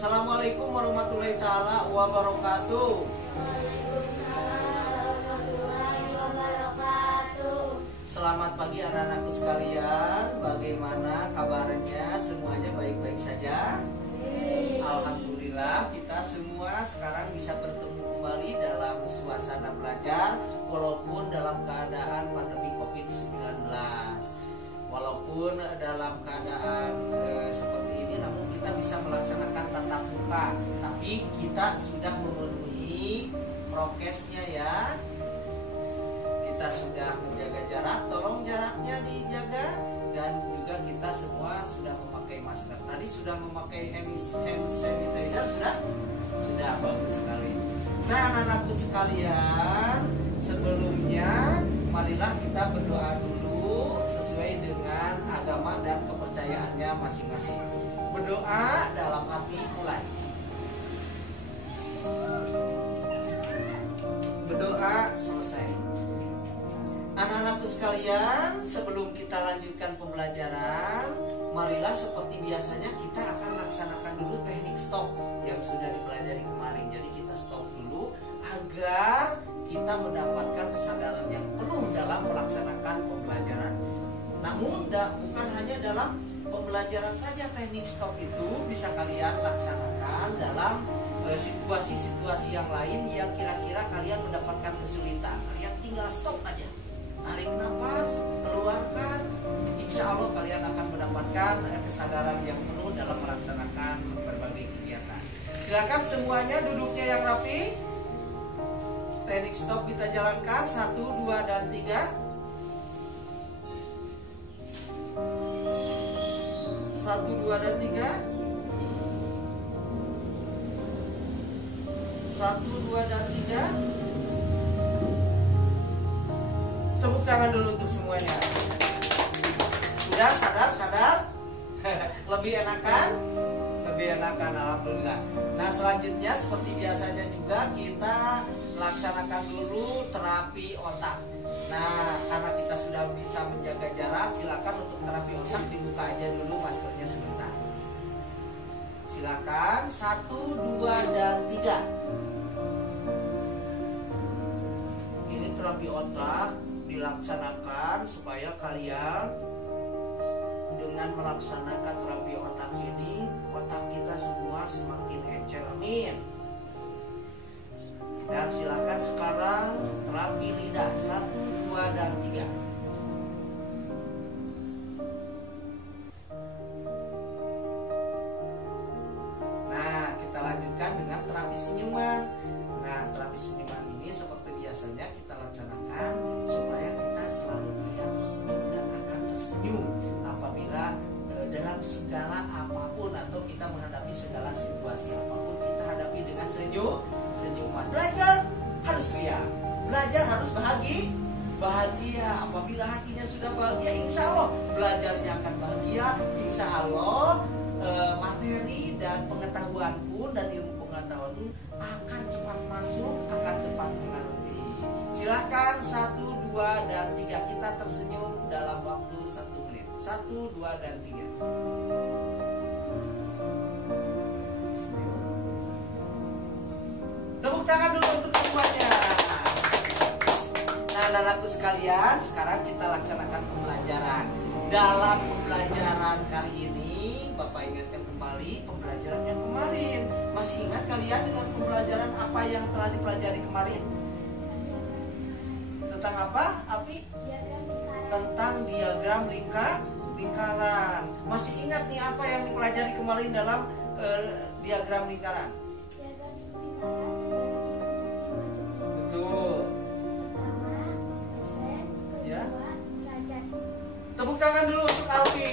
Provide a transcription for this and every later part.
Assalamualaikum warahmatullahi taala wabarakatuh. Waalaikumsalam warahmatullahi wabarakatuh. Selamat pagi anak-anakku sekalian. Bagaimana kabarnya? Semuanya baik-baik saja? Alhamdulillah, kita semua sekarang bisa bertemu kembali dalam suasana belajar walaupun dalam keadaan pandemi COVID-19. Walaupun dalam keadaan seperti ini, namun kita bisa melaksanakan tatap muka. Tapi kita sudah memenuhi prokesnya ya. Kita sudah menjaga jarak, tolong jaraknya dijaga. Dan juga kita semua sudah memakai masker. Tadi sudah memakai hand sanitizer, sudah bagus sekali. Nah, anak-anakku sekalian, sebelumnya marilah kita berdoa dulu sesuai dengan agama dan kepercayaannya masing-masing. Berdoa dalam hati mulai. Berdoa selesai. Anak-anakku sekalian, sebelum kita lanjutkan pembelajaran, marilah seperti biasanya kita akan laksanakan dulu teknik stop yang sudah dipelajari kemarin. Jadi kita stop dulu agar kita mendapatkan kesadaran yang penuh dalam melaksanakan pembelajaran. Namun bukan hanya dalam pembelajaran saja, teknik stop itu bisa kalian laksanakan dalam situasi-situasi yang lain yang kira-kira kalian mendapatkan kesulitan. Kalian tinggal stop aja, tarik nafas, keluarkan. Insya Allah kalian akan mendapatkan kesadaran yang penuh dalam melaksanakan berbagai kegiatan. Silakan semuanya duduknya yang rapi. Teknik stop kita jalankan 1, 2, dan 3. 1, 2, dan 3. 1, 2, dan 3. Tepuk tangan dulu untuk semuanya. Sudah sadar? Lebih enakan? Lebih enakan, alhamdulillah. Nah, selanjutnya seperti biasanya juga kita laksanakan dulu terapi otak. Nah, karena kita sudah bisa menjaga jarak, silakan untuk terapi otak dibuka aja dulu maskernya sebentar. Silakan 1, 2, dan 3. Ini terapi otak dilaksanakan supaya kalian dengan melaksanakan terapi otak ini, otak kita semua semakin encer. Amin. Dan silakan sekarang terapi lidah 1, 2, dan 3. Nah, kita lanjutkan dengan terapi senyuman. Nah, terapi senyuman ini seperti biasanya kita laksanakan supaya kita selalu terlihat tersenyum dan akan tersenyum apabila dalam segala apapun atau kita menghadapi segala situasi apapun, kita hadapi dengan senyuman. Belajar harus riang, belajar harus bahagia. Apabila hatinya sudah bahagia, insya Allah belajarnya akan bahagia. Insya Allah materi dan pengetahuan pun dan ilmu pengetahuan pun akan cepat masuk, akan cepat mengerti. Silahkan 1, 2, dan 3. Kita tersenyum dalam waktu 1 menit. 1, 2, dan 3. Tepuk tangan dulu untuk semuanya. Nah, anak-anakku sekalian, sekarang kita laksanakan pembelajaran. Dalam pembelajaran kali ini, Bapak ingatkan kembali pembelajaran yang kemarin. Masih ingat kalian dengan pembelajaran apa yang telah dipelajari kemarin? Tentang apa, Alpi? Tentang diagram lingkaran. Masih ingat nih apa yang dipelajari kemarin dalam diagram lingkaran? Betul. Ya. Tepuk tangan dulu untuk Alfi.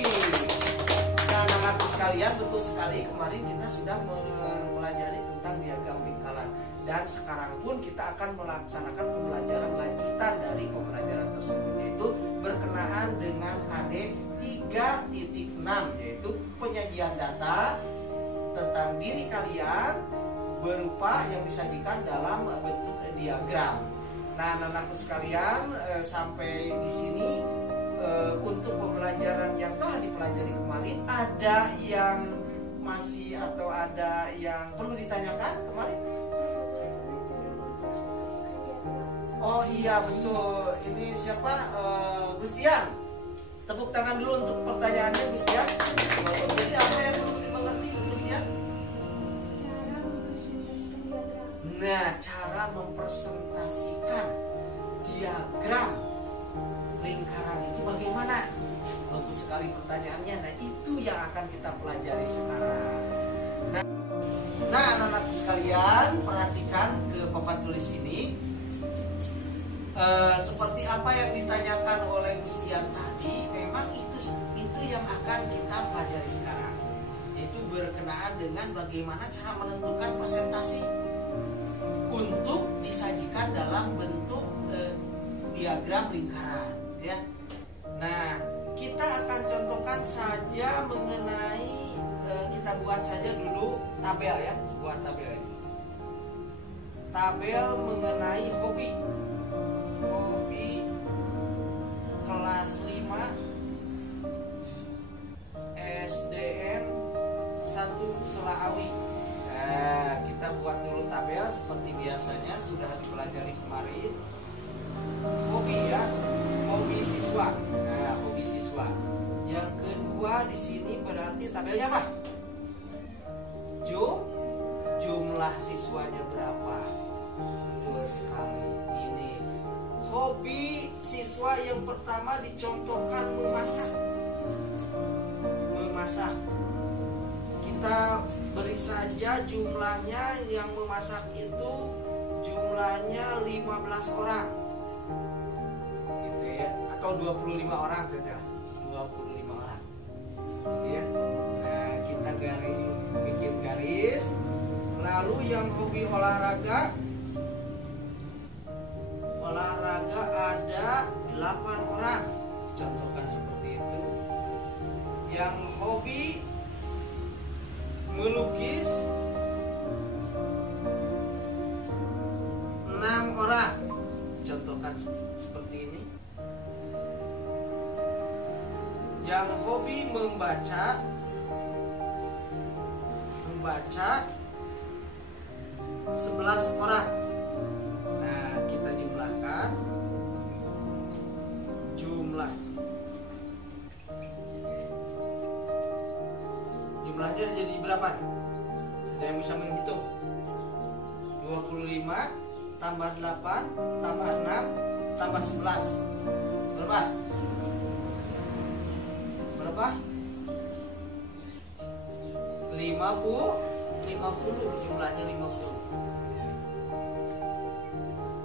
Nah, anak-anak sekalian, betul sekali kemarin kita sudah mempelajari tentang diagram lingkaran. Dan sekarang pun kita akan melaksanakan pembelajaran lanjutan dari pembelajaran tersebut, yaitu berkenaan dengan KD 3.6, yaitu penyajian data tentang diri kalian berupa yang disajikan dalam bentuk diagram. Nah, anak-anakku sekalian, sampai di sini untuk pembelajaran yang telah dipelajari kemarin, ada yang masih atau ada yang perlu ditanyakan kemarin? Oh iya betul. Ini siapa? Gustian. Tepuk tangan dulu untuk pertanyaannya Gustian. Jadi apa yang perlu dimengerti Gustian? Nah, cara mempresentasikan diagram lingkaran itu bagaimana? Bagus sekali pertanyaannya. Nah, itu yang akan kita pelajari sekarang. Nah, anak-anakku sekalian, perhatikan ke papan tulis ini. Seperti apa yang ditanyakan oleh Gustian tadi, memang itu yang akan kita pelajari sekarang. Itu berkenaan dengan bagaimana cara menentukan presentasi untuk disajikan dalam bentuk diagram lingkaran, ya. Nah, kita akan contohkan saja mengenai kita buat saja dulu tabel, ya, sebuah tabel ini. Tabel mengenai hobi kelas 5 SDN 1 Selaawi. Nah, kita buat dulu tabel seperti biasanya sudah dipelajari kemarin. Hobi, ya, hobi siswa. Nah, hobi siswa. Yang kedua di sini berarti tabelnya apa? Jumlah siswanya berapa? Betul sekali. Ini hobi siswa yang pertama dicontohkan memasak. Kita beri saja jumlahnya, yang memasak itu jumlahnya 15 orang. Gitu ya. Atau 25 orang saja. 25 orang. Gitu ya. Nah, kita bikin garis. Lalu yang hobi olahraga ada 8 orang, contohkan seperti itu. Yang hobi melukis 6 orang, contohkan seperti ini. Yang hobi membaca 11 orang. Nah, kita jumlahkan jumlahnya jadi berapa? Ada yang bisa menghitung? 25 tambah 8 tambah 6 tambah 11 berapa? 50 jumlahnya 50.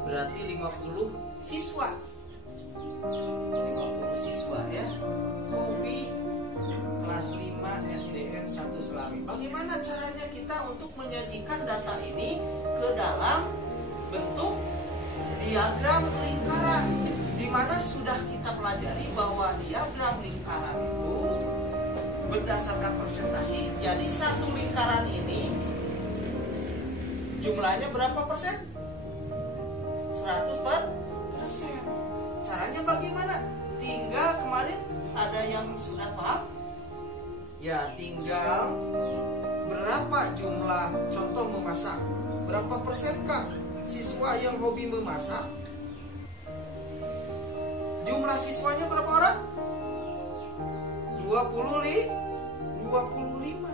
Berarti 50 siswa. 50 siswa, ya. Hobi kelas 5 SDN 1 Selaawi. Bagaimana caranya kita untuk menyajikan data ini ke dalam bentuk diagram lingkaran, di mana sudah kita pelajari bahwa diagram lingkaran itu berdasarkan presentasi. Jadi satu lingkaran ini jumlahnya berapa persen? 100%. Caranya bagaimana? Tinggal kemarin ada yang sudah paham? Ya, tinggal berapa jumlah contoh memasak? Berapa persen kak siswa yang hobi memasak? Jumlah siswanya berapa orang? 25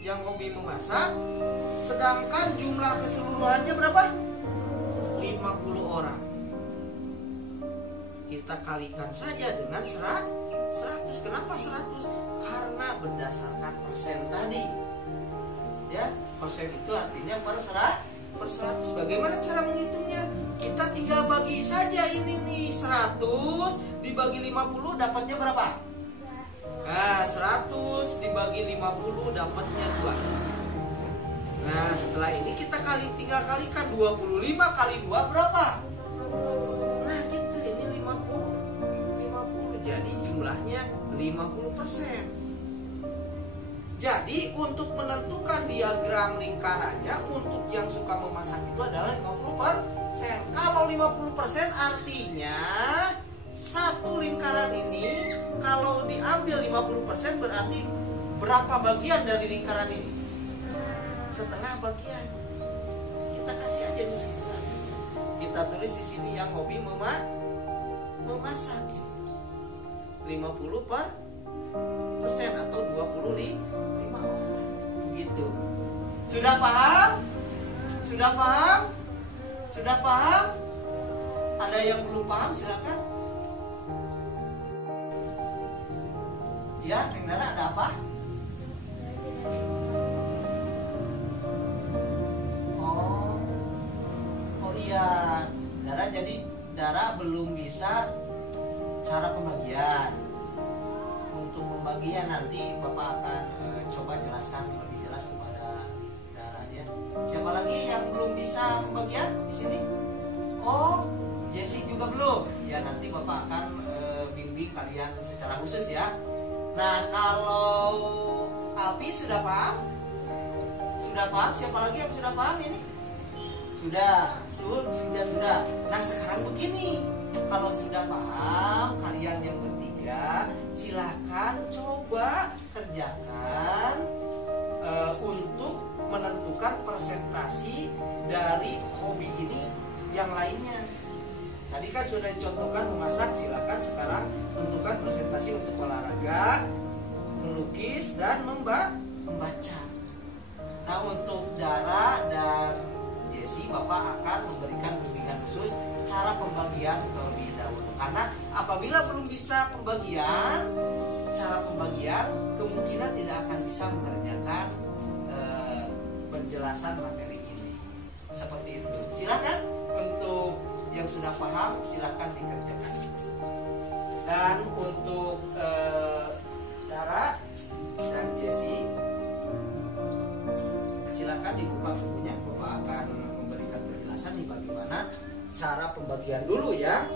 yang hobi memasak. Sedangkan jumlah keseluruhannya berapa? 50 orang. Kita kalikan saja dengan 100. Kenapa 100? Karena berdasarkan persen tadi. Ya, persen itu artinya per 100. Bagaimana cara menghitungnya? Kita tinggal bagi saja ini nih, 100 dibagi 50 dapatnya berapa? Nah, 100 dibagi 50 dapatnya 2. Nah, setelah ini kita tinggal kalikan 25 kali 2 berapa? Nah, gitu, ini 50. Jadi jumlahnya 50%. Jadi untuk menentukan diagram lingkarannya untuk yang suka memasak itu adalah 50%. Kalau 50% artinya satu lingkaran ini kalau diambil 50% berarti Berapa bagian dari lingkaran ini? Setengah bagian. Kita kasih aja di sini. Kita tulis di sini yang hobi memasak. 50% atau 25 orang. Begitu. Sudah paham? Sudah paham? Sudah paham? Ada yang belum paham silakan. Ya, Neng Dara ada apa? Oh iya, Dara belum bisa cara pembagian. Untuk pembagian nanti Bapak akan coba jelaskan lebih jelas kepada Dara ya. Siapa lagi yang belum bisa pembagian di sini? Oh, Jessie juga belum. Ya nanti Bapak akan bimbing kalian secara khusus ya. Nah, kalau Alpi sudah paham? Sudah paham? Siapa lagi yang sudah paham ini? Sudah. Nah, sekarang begini. Kalau sudah paham, kalian yang bertiga silakan coba kerjakan untuk menentukan presentasi dari hobi ini yang lainnya. Tadi kan sudah dicontohkan memasak, silakan sekarang tentukan presentasi untuk olahraga, melukis, dan membaca. Nah, untuk Dara dan Jessie, Bapak akan memberikan bimbingan khusus cara pembagian terlebih dahulu. Karena apabila belum bisa pembagian, cara pembagian kemungkinan tidak akan bisa mengerjakan penjelasan materi ini. Seperti itu. Silakan untuk yang sudah paham silakan dikerjakan. Dan untuk Dara dan Jessie, silakan dibuka bukunya. Bapak akan memberikan penjelasan nih bagaimana cara pembagian dulu ya.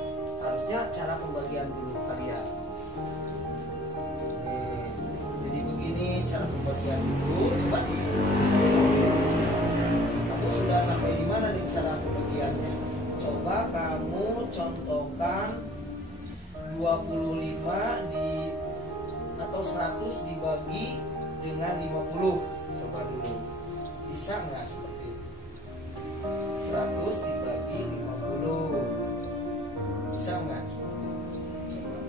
Harusnya cara pembagian dulu kalian. Jadi begini cara pembagian dulu. Coba di. Kamu sudah sampai di mana nih cara pembagiannya? Coba kamu contohkan 25 atau 100 dibagi dengan 50. Coba dulu. Bisa nggak seperti itu? 100 dibagi 50. Bisa nggak seperti itu? Coba.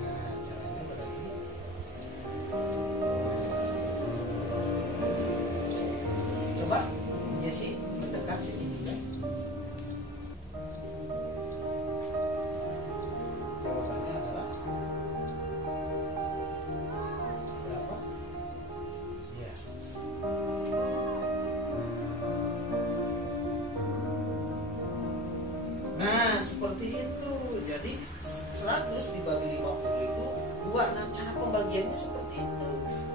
Nah, caranya berarti coba Jessie mendekat sini juga. Jawabannya adalah berapa? Ya. Nah, seperti itu. Jadi 100 dibagi 50 itu 2. Nah, cara pembagiannya seperti itu.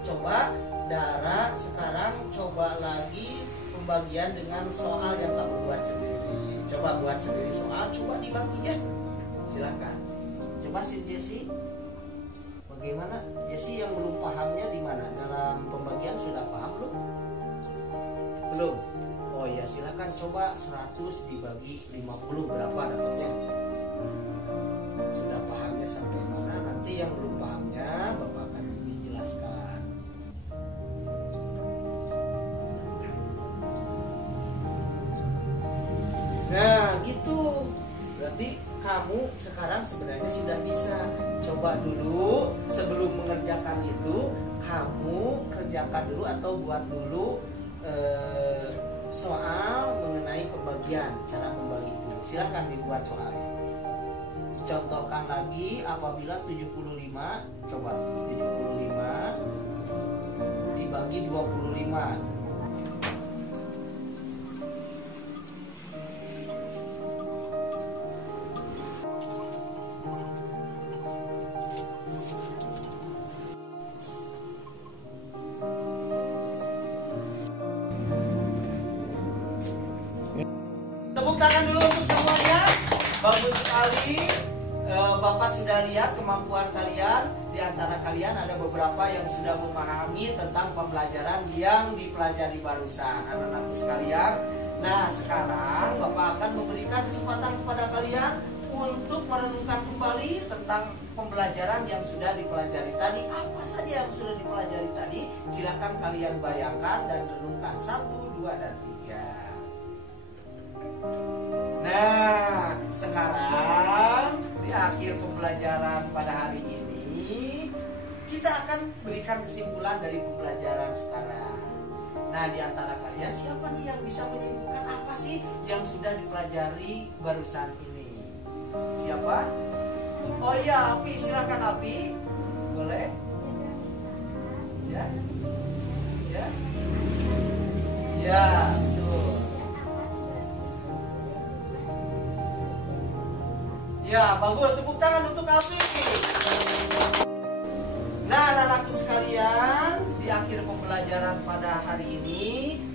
Coba Dara sekarang coba lagi pembagian dengan soal yang kamu buat sendiri. Coba buat sendiri soal, coba dibagi ya. Silakan. Coba si Jessie, bagaimana? Jessie yang belum pahamnya di mana? Dalam pembagian sudah paham belum? Belum. Oh ya, silakan coba 100 dibagi 50 berapa dapatnya? Sudah pahamnya sampai mana? Nanti yang belum pahamnya Bapak akan dijelaskan. Nah, gitu. Berarti kamu sekarang sebenarnya sudah bisa. Coba dulu sebelum mengerjakan itu, kamu kerjakan dulu atau buat dulu soal mengenai pembagian, cara membagi dulu. Silakan dibuat soalnya. Contohkan lagi apabila 75, coba 75 dibagi 25. Tepuk tangan dulu untuk semuanya. Bagus sekali. Bapak sudah lihat kemampuan kalian. Di antara kalian ada beberapa yang sudah memahami tentang pembelajaran yang dipelajari barusan, anak-anakku sekalian. Nah, sekarang Bapak akan memberikan kesempatan kepada kalian untuk merenungkan kembali tentang pembelajaran yang sudah dipelajari tadi. Apa saja yang sudah dipelajari tadi? Silakan kalian bayangkan dan renungkan 1, 2, dan 3. Nah, sekarang di akhir pembelajaran pada hari ini kita akan berikan kesimpulan dari pembelajaran sekarang. Nah, di antara kalian siapa nih yang bisa menyimpulkan apa sih yang sudah dipelajari barusan ini? Siapa? Oh iya, Api, silakan Api. Boleh? Ya? Ya? Ya, betul. Ya, bagus. Tepuk tangan untuk Api. Nah, anak-anakku sekalian, di akhir pembelajaran pada hari ini,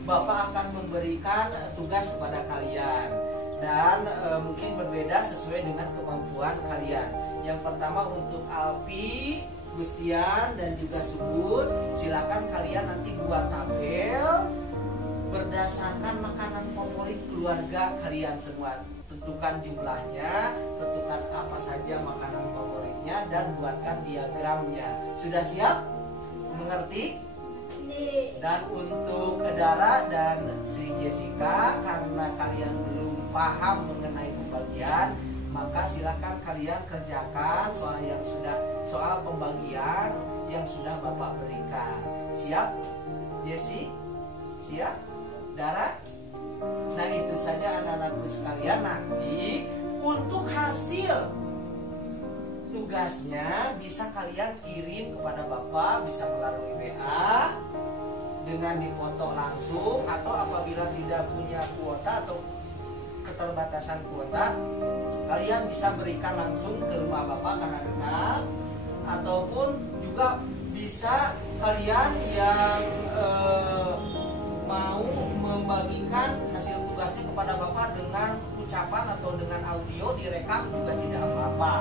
Bapak akan memberikan tugas kepada kalian. Dan mungkin berbeda sesuai dengan kemampuan kalian. Yang pertama untuk Alpi, Gustian, dan juga Subur, silakan kalian nanti buat tabel berdasarkan makanan favorit keluarga kalian semua. Tentukan jumlahnya, tentukan apa saja makanan favoritnya, dan buatkan diagramnya. Sudah siap? Mengerti? Dan untuk Dara dan Sri Jessica, karena kalian belum paham mengenai pembagian, maka silakan kalian kerjakan soal pembagian yang sudah Bapak berikan. Siap? Jessi? Siap? Dara? Nah, itu saja anak-anakku sekalian. Nanti untuk hasil tugasnya bisa kalian kirim kepada Bapak, bisa melalui WA dengan dipoto langsung, atau apabila tidak punya kuota atau keterbatasan kuota, kalian bisa berikan langsung ke rumah Bapak karena dekat, ataupun juga bisa kalian yang mau membagikan hasil tugasnya kepada Bapak dengan ucapan atau dengan audio direkam juga tidak apa-apa.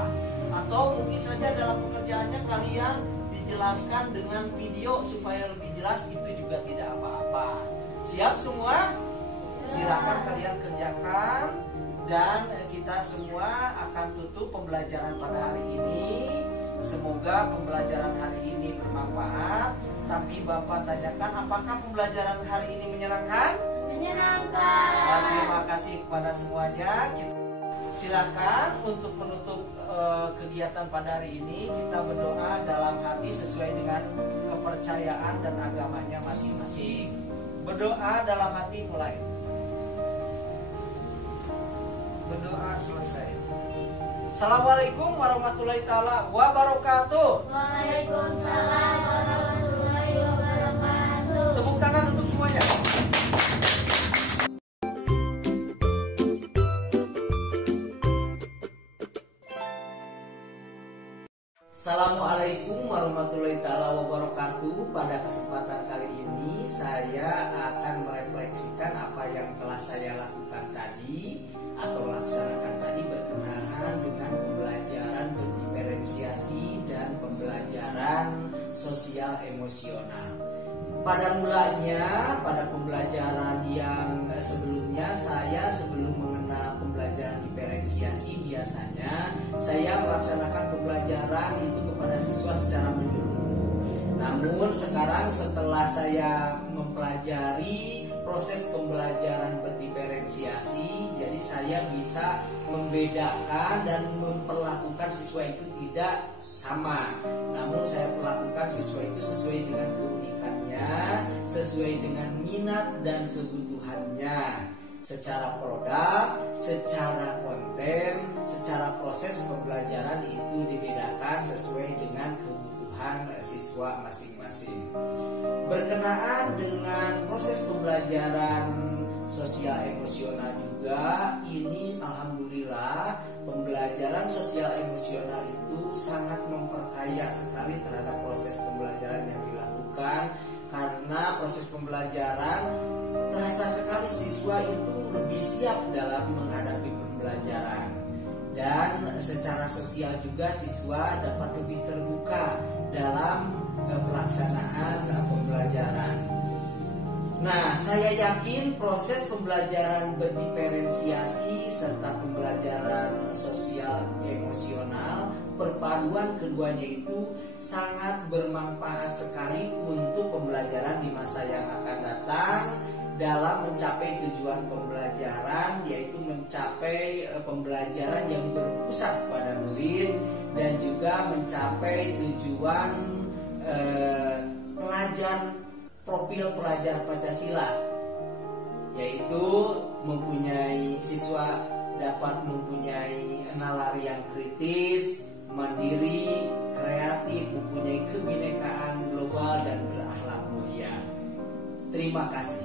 Atau mungkin saja dalam pekerjaannya kalian dijelaskan dengan video supaya lebih jelas, itu juga tidak apa-apa. Siap semua? Silakan kalian kerjakan, dan kita semua akan tutup pembelajaran pada hari ini. Semoga pembelajaran hari ini bermanfaat. Tapi Bapak tanyakan, apakah pembelajaran hari ini menyenangkan? Menyenangkan. Nah, terima kasih kepada semuanya. Silakan untuk menutup kegiatan pada hari ini, kita berdoa dalam hati sesuai dengan kepercayaan dan agamanya masing-masing. Berdoa dalam hati mulai. Berdoa selesai. Assalamualaikum warahmatullahi taala wabarakatuh. Waalaikumsalam warahmatullahi wabarakatuh. Tepuk tangan untuk semuanya. Assalamualaikum warahmatullahi taala wabarakatuh. Pada kesempatan kali ini saya akan merefleksikan apa yang telah saya lakukan tadi atau laksanakan tadi berkenaan dengan pembelajaran berdiferensiasi dan pembelajaran sosial emosional. Pada mulanya, pada pembelajaran yang sebelumnya, saya sebelum mengenal pembelajaran diferensiasi, biasanya saya melaksanakan pembelajaran itu kepada siswa secara menyeluruh. Namun sekarang setelah saya mempelajari proses pembelajaran berdiferensiasi, jadi saya bisa membedakan dan memperlakukan siswa itu tidak sama. Namun saya perlakukan siswa itu sesuai dengan keunikannya, sesuai dengan minat dan kebutuhannya. Secara produk, secara konten, secara proses pembelajaran itu dibedakan sesuai dengan kebutuhan siswa masing-masing. Berkenaan dengan proses pembelajaran sosial emosional juga, ini alhamdulillah pembelajaran sosial emosional itu sangat memperkaya sekali terhadap proses pembelajaran yang dilakukan, karena proses pembelajaran terasa sekali siswa itu lebih siap dalam menghadapi pembelajaran, dan secara sosial juga siswa dapat lebih terbuka dalam pelaksanaan pembelajaran. Nah, saya yakin proses pembelajaran berdiferensiasi serta pembelajaran sosial emosional, perpaduan keduanya itu sangat bermanfaat sekali untuk pembelajaran di masa yang akan datang dalam mencapai tujuan pembelajaran, yaitu mencapai pembelajaran yang berpusat pada murid dan juga mencapai tujuan profil pelajar Pancasila, yaitu siswa dapat mempunyai nalari yang kritis, mandiri, kreatif, mempunyai kebinekaan global dan berakhlak mulia. Terima kasih.